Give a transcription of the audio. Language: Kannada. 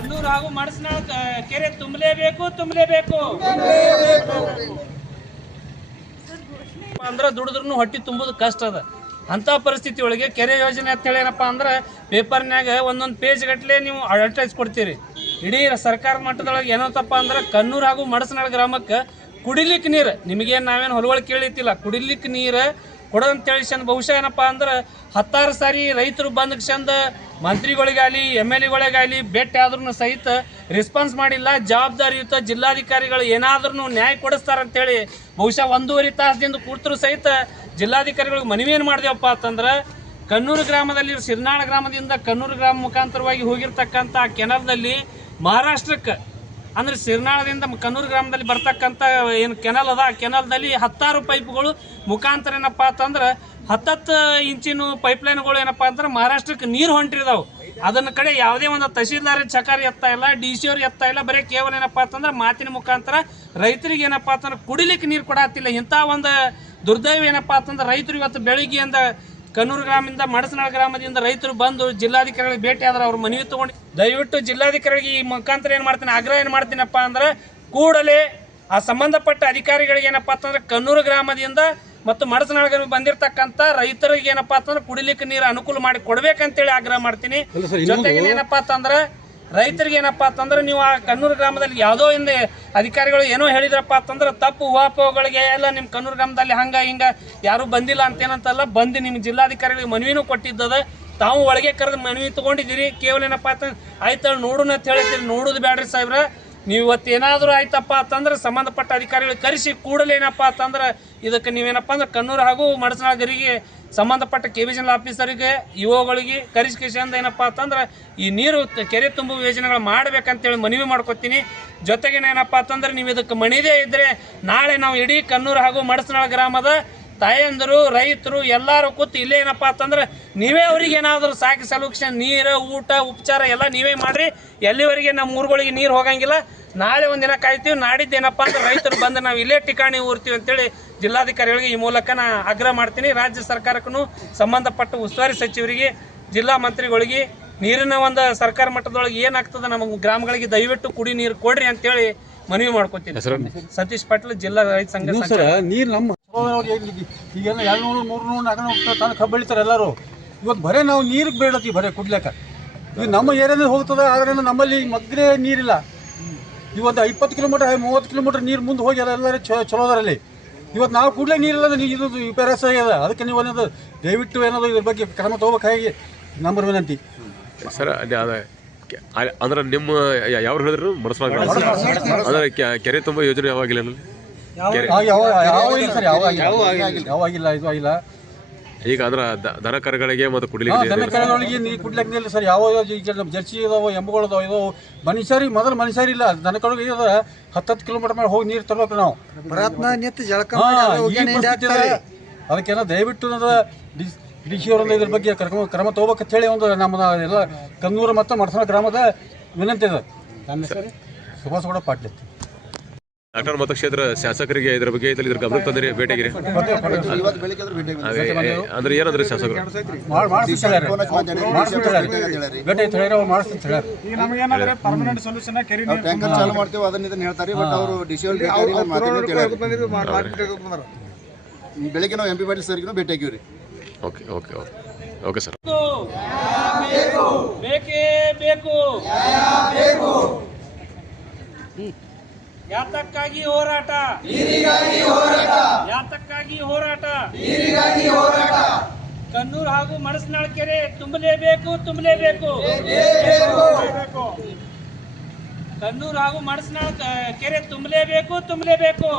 ಕನ್ನೂರು ಹಾಗೂ ಮಡಸನಾಳ ಕೆರೆ ತುಂಬಲೇಬೇಕು ಅಂದ್ರೆ ದುಡಿದ್ರೂ ಹೊಟ್ಟಿ ತುಂಬುದು ಕಷ್ಟ ಅದ. ಅಂತ ಪರಿಸ್ಥಿತಿ ಒಳಗೆ ಕೆರೆ ಯೋಜನೆ ಅಂತ ಹೇಳಿ ಏನಪ್ಪಾ ಅಂದ್ರೆ ಪೇಪರ್ನಾಗ ಒಂದೊಂದು ಪೇಜ್ ಗಟ್ಟಲೆ ನೀವು ಅಡ್ವರ್ಟೈಸ್ ಕೊಡ್ತೀರಿ. ಇಡೀ ಸರ್ಕಾರದ ಮಟ್ಟದೊಳಗೆ ಏನಂತಪ್ಪ ಅಂದ್ರೆ ಕನ್ನೂರು ಹಾಗೂ ಮಡಸನಾಳ ಗ್ರಾಮಕ್ಕೆ ಕುಡಿಲಿಕ್ಕೆ ನೀರು ನಿಮಗೇನು ನಾವೇನು ಹೊಲಗಳು ಕೇಳಿತಿಲ್ಲ, ಕುಡಿಲಿಕ್ಕೆ ನೀರು ಕೊಡೋದಂತೇಳಿ ಚಂದ ಬಹುಶಃ ಏನಪ್ಪ ಅಂದ್ರೆ 10 ಸಾರಿ ರೈತರು ಬಂದ ಚಂದ ಮಂತ್ರಿಗಳಿಗಾಗಲಿ MLAಗಳಿಗಾಗಲಿ ಭೇಟಿ ಆದ್ರೂ ಸಹಿತ ರೆಸ್ಪಾನ್ಸ್ ಮಾಡಿಲ್ಲ. ಜವಾಬ್ದಾರಿಯುತ ಜಿಲ್ಲಾಧಿಕಾರಿಗಳು ಏನಾದ್ರೂ ನ್ಯಾಯ ಕೊಡಿಸ್ತಾರಂತೇಳಿ ಬಹುಶಃ 1.5 ತಾಸದಿಂದ ಕೂರ್ತರು ಸಹಿತ ಜಿಲ್ಲಾಧಿಕಾರಿಗಳಿಗೆ ಮನವಿ ಏನು ಮಾಡಿದೆವಪ್ಪ ಅಂತಂದ್ರೆ ಕನ್ನೂರು ಗ್ರಾಮದಲ್ಲಿ ಸಿರ್ನಾಳ ಗ್ರಾಮದಿಂದ ಕನ್ನೂರು ಗ್ರಾಮ ಮುಖಾಂತರವಾಗಿ ಹೋಗಿರ್ತಕ್ಕಂಥ ಕೆನಲ್ದಲ್ಲಿ ಮಹಾರಾಷ್ಟ್ರಕ್ಕೆ ಅಂದ್ರೆ ಸಿರ್ನಾಳದಿಂದ ಕನ್ನೂರು ಗ್ರಾಮದಲ್ಲಿ ಬರ್ತಕ್ಕಂಥ ಏನು ಕೆನಲ್ ಅದ ಆ ಕೆನಲ್ದಲ್ಲಿ 10 ಪೈಪ್ಗಳು ಮುಖಾಂತರ ಏನಪ್ಪ ಅಂತಂದ್ರೆ 10 ಇಂಚಿನ ಪೈಪ್ಲೈನ್ಗಳು ಏನಪ್ಪ ಅಂದ್ರೆ ಮಹಾರಾಷ್ಟ್ರಕ್ಕೆ ನೀರು ಹೊಂಟಿರ್ದಾವೆ. ಅದನ್ನ ಕಡೆ ಯಾವುದೇ ಒಂದು ತಹಶೀಲ್ದಾರ್ ಚಕಾರಿ ಎತ್ತಾ ಇಲ್ಲ, DC ಅವ್ರು ಎತ್ತಾ ಇಲ್ಲ. ಬರೀ ಕೇವಲ ಏನಪ್ಪ ಅಂತಂದ್ರೆ ಮಾತಿನ ಮುಖಾಂತರ ರೈತರಿಗೆ ಏನಪ್ಪ ಅಂತಂದ್ರೆ ಕುಡಿಲಿಕ್ಕೆ ನೀರು ಕೊಡತ್ತಿಲ್ಲ. ಇಂಥ ಒಂದು ದುರ್ದೈವ ಏನಪ್ಪ ಅಂತಂದ್ರೆ ರೈತರು ಇವತ್ತು ಬೆಳಿಗ್ಗೆಯಿಂದ ಕನ್ನೂರು ಗ್ರಾಮದಿಂದ ಮಡಸನಾಳ ಗ್ರಾಮದಿಂದ ರೈತರು ಬಂದು ಜಿಲ್ಲಾಧಿಕಾರಿಗಳಿಗೆ ಭೇಟಿ ಆದ್ರೆ ಅವ್ರು ಮನವಿ ತಗೊಂಡು ದಯವಿಟ್ಟು ಜಿಲ್ಲಾಧಿಕಾರಿಗೆ ಈ ಮುಖಾಂತರ ಏನು ಮಾಡ್ತೀನಿ ಆಗ್ರಹ ಏನು ಮಾಡ್ತೀನಪ್ಪ ಅಂದ್ರೆ ಕೂಡಲೇ ಆ ಸಂಬಂಧಪಟ್ಟ ಅಧಿಕಾರಿಗಳಿಗೆ ಏನಪ್ಪ ಅಂತಂದ್ರೆ ಕನ್ನೂರು ಗ್ರಾಮದಿಂದ ಮತ್ತು ಮಡಸನಾಳ ಗ್ರಾಮ ಬಂದಿರತಕ್ಕಂಥ ರೈತರಿಗೆ ಏನಪ್ಪ ಅಂತಂದ್ರೆ ಕುಡಿಲಿಕ್ಕೆ ನೀರು ಅನುಕೂಲ ಮಾಡಿ ಕೊಡ್ಬೇಕಂತೇಳಿ ಆಗ್ರಹ ಮಾಡ್ತೀನಿ. ಜೊತೆಗೆ ಏನಪ್ಪ ಅಂತಂದ್ರೆ ರೈತರಿಗೆ ಏನಪ್ಪ ಅಂತಂದ್ರೆ ನೀವು ಆ ಕನ್ನೂರು ಗ್ರಾಮದಲ್ಲಿ ಯಾವುದೋ ಹಿಂದೆ ಅಧಿಕಾರಿಗಳು ಏನೋ ಹೇಳಿದ್ರಪ್ಪ ಅಂತಂದ್ರೆ ತಪ್ಪು ಊಹಾಪೋಹಗಳಿಗೆ ಎಲ್ಲ ನಿಮ್ಮ ಕನ್ನೂರು ಗ್ರಾಮದಲ್ಲಿ ಹಿಂಗ ಯಾರು ಬಂದಿಲ್ಲ ಅಂತೇನಂತಲ್ಲ, ಬಂದು ನಿಮ್ಮ ಜಿಲ್ಲಾಧಿಕಾರಿಗಳಿಗೆ ಮನವಿನೂ ಕೊಟ್ಟಿದ್ದದ. ತಾವು ಒಳಗೆ ಕರೆದು ಮನವಿ ತೊಗೊಂಡಿದ್ದೀರಿ. ಕೇವಲ ಏನಪ್ಪ ಅಂತಂದ್ರೆ ಆಯ್ತು ನೋಡೋಣ ಅಂತ ಹೇಳ್ತೀರಿ. ನೋಡೋದು ಬೇಡ್ರಿ ಸಾಹೇಬ್ರ, ನೀವು ಇವತ್ತೇನಾದರೂ ಆಯ್ತಪ್ಪ ಅಂತಂದ್ರೆ ಸಂಬಂಧಪಟ್ಟ ಅಧಿಕಾರಿಗಳು ಕರೆಸಿ ಕೂಡಲೇ ಏನಪ್ಪ ಅಂತಂದ್ರೆ ಇದಕ್ಕೆ ನೀವೇನಪ್ಪ ಅಂದ್ರೆ ಕನ್ನೂರು ಹಾಗೂ ಮಡಸನಾಳಗರಿಗೆ ಸಂಬಂಧಪಟ್ಟ KVGL ಆಫೀಸರಿಗೆ ಇಒಗಳಿಗೆ ಕರಿಸ್ಕೇಶನ್ ಏನಪ್ಪ ಅಂತಂದ್ರೆ ಈ ನೀರು ಕೆರೆ ತುಂಬುವ ಯೋಜನೆಗಳು ಮಾಡ್ಬೇಕಂತೇಳಿ ಮನವಿ ಮಾಡ್ಕೊತೀನಿ. ಜೊತೆಗೆ ಏನಪ್ಪ ಅಂತಂದ್ರೆ ನೀವು ಇದಕ್ಕೆ ಮಣಿದೇ ಇದ್ದರೆ ನಾಳೆ ನಾವು ಇಡೀ ಕನ್ನೂರು ಹಾಗೂ ಮಡಸನಾಳ ಗ್ರಾಮದ ತಾಯಂದರು ರೈತರು ಎಲ್ಲರೂ ಕೂತು ಇಲ್ಲೇ ಏನಪ್ಪ ಅಂತಂದ್ರೆ ನೀವೇ ಅವ್ರಿಗೆ ಏನಾದರೂ ಸಾಕಿ ಸಲೂಕ್ಷನ್ ನೀರು ಊಟ ಉಪಚಾರ ಎಲ್ಲ ನೀವೇ ಮಾಡಿರಿ. ಎಲ್ಲಿವರೆಗೆ ನಮ್ಮ ಊರುಗಳಿಗೆ ನೀರು ಹೋಗಂಗಿಲ್ಲ. ನಾಳೆ ಒಂದಿನ ಕಾಯ್ತೀವಿ, ನಾಡಿದ್ದು ಏನಪ್ಪ ಅಂದ್ರೆ ರೈತರು ಬಂದು ನಾವು ಇಲ್ಲೇ ಠಿಕಾಣಿ ಊರ್ತೀವಿ ಅಂತೇಳಿ ಜಿಲ್ಲಾಧಿಕಾರಿಗಳಿಗೆ ಈ ಮೂಲಕ ನಾ ಆಗ್ರಹ ಮಾಡ್ತೀನಿ. ರಾಜ್ಯ ಸರ್ಕಾರಕ್ಕೂ ಸಂಬಂಧಪಟ್ಟ ಉಸ್ತುವಾರಿ ಸಚಿವರಿಗೆ ಜಿಲ್ಲಾ ಮಂತ್ರಿಗಳಿಗೆ ನೀರಿನ ಒಂದು ಸರ್ಕಾರ ಮಟ್ಟದೊಳಗೆ ಏನಾಗ್ತದೆ ನಮ್ಮ ಗ್ರಾಮಗಳಿಗೆ ದಯವಿಟ್ಟು ಕುಡಿ ನೀರು ಕೊಡ್ರಿ ಅಂತೇಳಿ ಮನವಿ ಮಾಡ್ಕೊತೀನಿ. ಸತೀಶ್ ಪಾಟೀಲ್, ಜಿಲ್ಲಾ ರೈತ ಸಂಘ. ನೀರು ನಮ್ಮ ಈಗೆಲ್ಲ 200, 300, 400 ಟನ್ ಕಬ್ಬು ಬೆಳಿತಾರೆ ಎಲ್ಲರೂ. ಇವತ್ತು ಬರೇ ನಾವು ನೀರಿಗೆ ಬೇಡತ್ತೀವಿ, ಬರೇ ಕುಡ್ಲಿಕ್ಕ. ಇದು ನಮ್ಮ ಏರಿಯಾದಲ್ಲಿ ಹೋಗ್ತದೆ, ಆದ್ದರಿಂದ ನಮ್ಮಲ್ಲಿ ಮಗ್ಗೇ ನೀರಿಲ್ಲ. ಇವತ್ತು 20 ಕಿಲೋಮೀಟರ್ 30 ಕಿಲೋಮೀಟರ್ ನೀರು ಮುಂದೆ ಹೋಗಿ ಎಲ್ಲರೂ ಚಲೋ ಅದರಲ್ಲಿ. ಇವತ್ತು ನಾವು ಕೂಡಲೇ ನೀರಿಲ್ಲ, ಇದು ವಿಪರ್ಯಾಸ ಆಗ್ಯದ. ಅದಕ್ಕೆ ನೀವು ಅನ್ನೋದು ದಯವಿಟ್ಟು ಏನಾದ್ರು ಇದ್ರ ಬಗ್ಗೆ ಕ್ರಮ ತಗೋಬೇಕಾಗಿ ನಮ್ಮ ವಿನಂತಿ ಸರ್. ಅಂದ್ರೆ ನಿಮ್ಮ ಯಾವ ಹೇಳಿದ್ರು ಮಡಸನಾಳ ಅಂದ್ರೆ ಕೆರೆ ತುಂಬ ಯೋಜನೆ ಯಾವಾಗಿಲ್ಲ ಯಾವಾಗಿಲ್ಲ ಇದು ಆಗಿಲ್ಲ. ಈಗ ಅಂದ್ರೆ ದನ ಕರುಗಳಿಗೆ ಮತ್ತು ಕುಡಿಲಿಕ್ಕೆ ದನ ಕರುಗಳಿಗೆ ನೀರು ಕುಡ್ಲಿಕ್ಕೆ ಇಲ್ಲ ಸರ್. ಯಾವ ಜರ್ಸಿ ಇದಾವೆ, ಎಮ್ಮುಗಳು ಇದಾವೆ. ಇದು ಮನುಷ್ಯರಿಗೆ ಮೊದಲು ಮನುಷ್ಯರಿಲ್ಲ, ದನ ಕರುಗಳಿಗೆ 10 ಕಿಲೋಮೀಟರ್ ಮೇಲೆ ಹೋಗಿ ನೀರು ತರಬೇಕು ನಾವು. ಅದಕ್ಕೇನೋ ದಯವಿಟ್ಟು DC ಅವರಿಂದ ಇದ್ರ ಬಗ್ಗೆ ಕ್ರಮ ತಗೋಬೇಕಂತ ಹೇಳಿ ಒಂದು ನಮ್ಮ ಎಲ್ಲ ಕನ್ನೂರು ಮತ್ತು ಮಡಸನಾಳ ಗ್ರಾಮದ ವಿನಂತಿ ಇದೆ. ನನ್ನ ಹೆಸರು ಸುಭಾಷ್ ಗೌಡ ಪಾಟೀಲ್. ಡಾಕ್ಟರ್ ಮತಕ್ಷೇತ್ರ ಶಾಸಕರಿಗೆ ಇದ್ರ ಬಗ್ಗೆ ಇದ್ರ ಗಮನಕ್ಕೆ ತಂದಿರಿ, ಭೇಟಿಗಿರಿ ಅಂದ್ರೆ ಏನಂದ್ರೆ ಶಾಸಕರು ಪರ್ಮನೆಂಟ್ ಸೊಲ್ಯೂಷನ್ ಟ್ಯಾಂಕರ್ ಚಾಲು ಮಾಡ್ತೀವಿ ಅದನ್ನ ಹೇಳ್ತಾರೆ. ಬಟ್ ಅವರು DC ಬೆಳಿಗ್ಗೆ ನಾವು MP ಪಾಟೀಲ್ ಸರ್ಗೂ ಭೇಟಿ ಆಗಿವ್ರಿ. Okay okay okay okay sir. ಬೇಕೇ ಬೇಕು, ಯಾತಕ್ಕಾಗಿ ಹೋರಾಟ, ಯಾತಕ್ಕಾಗಿ ಹೋರಾಟ, ಕನ್ನೂರು ಹಾಗೂ ಮಡಸನಾಳ ಕೆರೆ ತುಂಬಲೇಬೇಕು. ಕನ್ನೂರು ಹಾಗೂ ಮಡಸನಾಳ ಕೆರೆ ತುಂಬಲೇಬೇಕು.